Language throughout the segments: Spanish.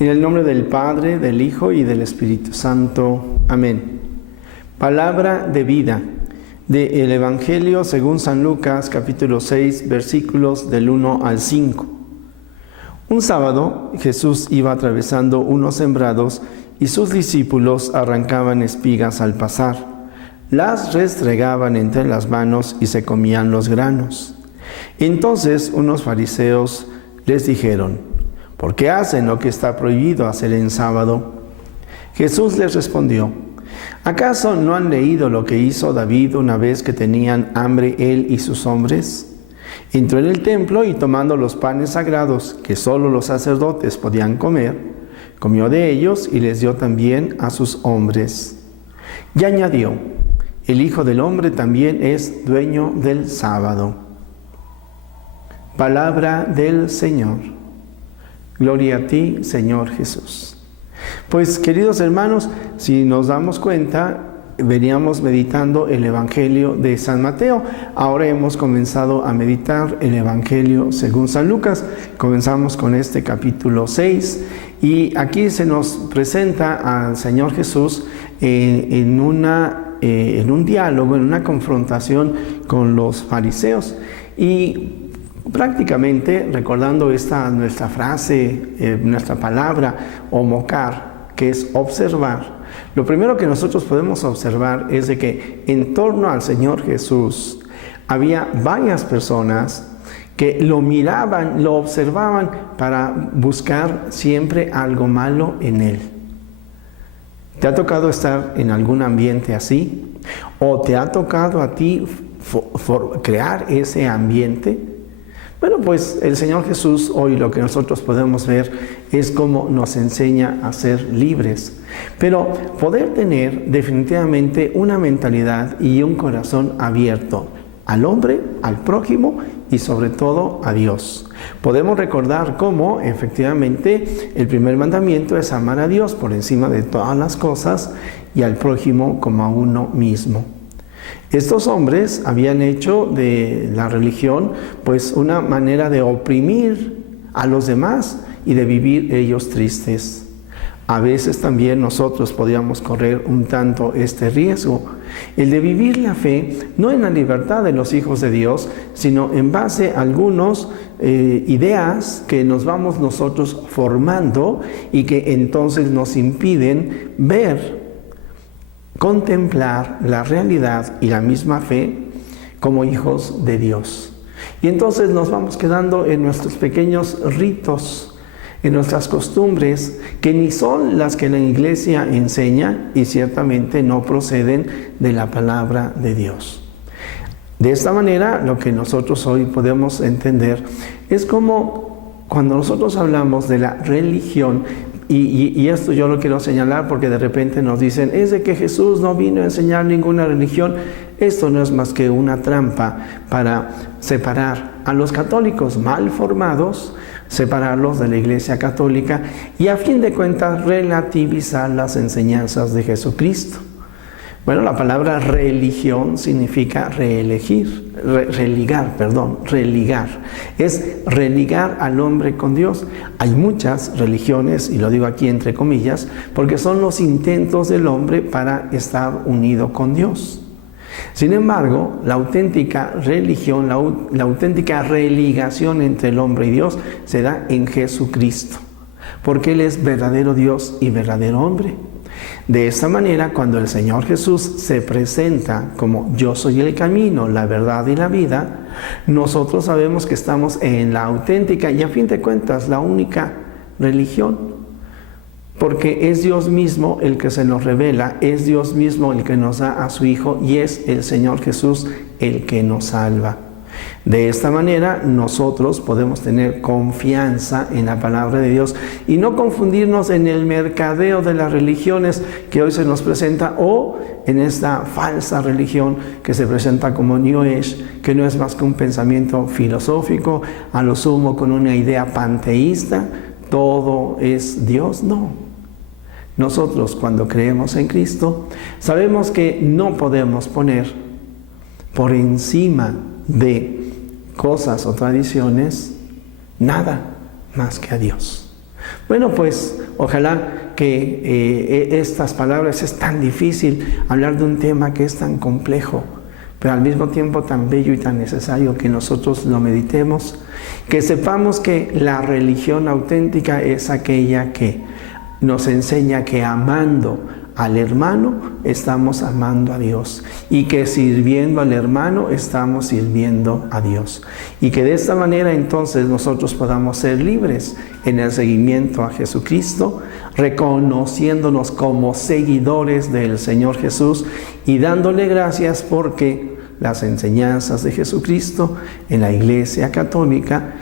En el nombre del Padre, del Hijo y del Espíritu Santo. Amén. Palabra de vida del Evangelio según San Lucas, capítulo 6, versículos del 1 al 5. Un sábado Jesús iba atravesando unos sembrados y sus discípulos arrancaban espigas al pasar. Las restregaban entre las manos y se comían los granos. Entonces unos fariseos les dijeron: ¿por qué hacen lo que está prohibido hacer en sábado? Jesús les respondió: ¿acaso no han leído lo que hizo David una vez que tenían hambre él y sus hombres? Entró en el templo y tomando los panes sagrados que solo los sacerdotes podían comer, comió de ellos y les dio también a sus hombres. Y añadió: el Hijo del Hombre también es dueño del sábado. Palabra del Señor. Gloria a ti, Señor Jesús. Pues, queridos hermanos, si nos damos cuenta, veníamos meditando el Evangelio de San Mateo. Ahora hemos comenzado a meditar el Evangelio según San Lucas. Comenzamos con este capítulo 6 y aquí se nos presenta al Señor Jesús en un diálogo, en una confrontación con los fariseos. Y prácticamente, recordando nuestra frase, nuestra palabra, homocar, que es observar, lo primero que nosotros podemos observar es de que en torno al Señor Jesús había varias personas que lo miraban, lo observaban para buscar siempre algo malo en Él. ¿Te ha tocado estar en algún ambiente así? ¿O te ha tocado a ti crear ese ambiente? Bueno, pues el Señor Jesús hoy lo que nosotros podemos ver es cómo nos enseña a ser libres, pero poder tener definitivamente una mentalidad y un corazón abierto al hombre, al prójimo y sobre todo a Dios. Podemos recordar cómo efectivamente el primer mandamiento es amar a Dios por encima de todas las cosas y al prójimo como a uno mismo. Estos hombres habían hecho de la religión pues una manera de oprimir a los demás y de vivir ellos tristes. A veces también nosotros podríamos correr un tanto este riesgo, el de vivir la fe no en la libertad de los hijos de Dios, sino en base a algunas ideas que nos vamos nosotros formando y que entonces nos impiden ver, contemplar la realidad y la misma fe como hijos de Dios. Y entonces nos vamos quedando en nuestros pequeños ritos, en nuestras costumbres, que ni son las que la Iglesia enseña y ciertamente no proceden de la palabra de Dios. De esta manera, lo que nosotros hoy podemos entender es como cuando nosotros hablamos de la religión, y esto yo lo quiero señalar porque de repente nos dicen, es de que Jesús no vino a enseñar ninguna religión. Esto no es más que una trampa para separar a los católicos mal formados, separarlos de la Iglesia Católica y a fin de cuentas relativizar las enseñanzas de Jesucristo. Bueno, la palabra religión significa religar. Es religar al hombre con Dios. Hay muchas religiones, y lo digo aquí entre comillas, porque son los intentos del hombre para estar unido con Dios. Sin embargo, la auténtica religión, la auténtica religación entre el hombre y Dios se da en Jesucristo, porque Él es verdadero Dios y verdadero hombre. De esta manera, cuando el Señor Jesús se presenta como yo soy el camino, la verdad y la vida, nosotros sabemos que estamos en la auténtica y a fin de cuentas la única religión, porque es Dios mismo el que se nos revela, es Dios mismo el que nos da a su Hijo y es el Señor Jesús el que nos salva. De esta manera nosotros podemos tener confianza en la palabra de Dios y no confundirnos en el mercadeo de las religiones que hoy se nos presenta o en esta falsa religión que se presenta como New Age, que no es más que un pensamiento filosófico, a lo sumo con una idea panteísta, todo es Dios. No. Nosotros cuando creemos en Cristo sabemos que no podemos poner por encima de cosas o tradiciones nada más que a Dios. Bueno, pues ojalá que estas palabras, es tan difícil hablar de un tema que es tan complejo, pero al mismo tiempo tan bello y tan necesario que nosotros lo meditemos, que sepamos que la religión auténtica es aquella que nos enseña que amando al hermano estamos amando a Dios, y que sirviendo al hermano estamos sirviendo a Dios, y que de esta manera entonces nosotros podamos ser libres en el seguimiento a Jesucristo, reconociéndonos como seguidores del Señor Jesús y dándole gracias porque las enseñanzas de Jesucristo en la Iglesia Católica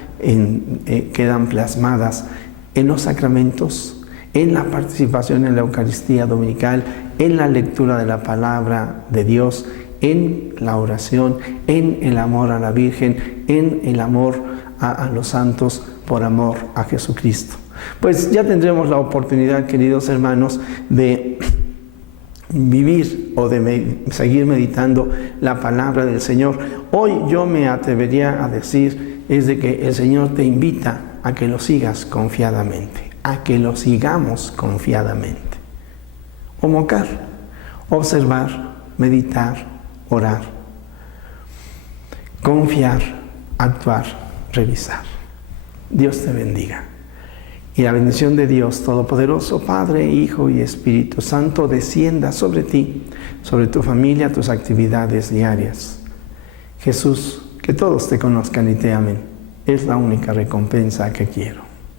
quedan plasmadas en los sacramentos, en la participación en la Eucaristía Dominical, en la lectura de la palabra de Dios, en la oración, en el amor a la Virgen, en el amor a los santos por amor a Jesucristo. Pues ya tendremos la oportunidad, queridos hermanos, de vivir o de seguir meditando la palabra del Señor. Hoy yo me atrevería a decir es de que el Señor te invita a que lo sigas confiadamente, a que lo sigamos confiadamente. Omocar, observar, meditar, orar, confiar, actuar, revisar. Dios te bendiga. Y la bendición de Dios Todopoderoso, Padre, Hijo y Espíritu Santo, descienda sobre ti, sobre tu familia, tus actividades diarias. Jesús, que todos te conozcan y te amen, es la única recompensa que quiero.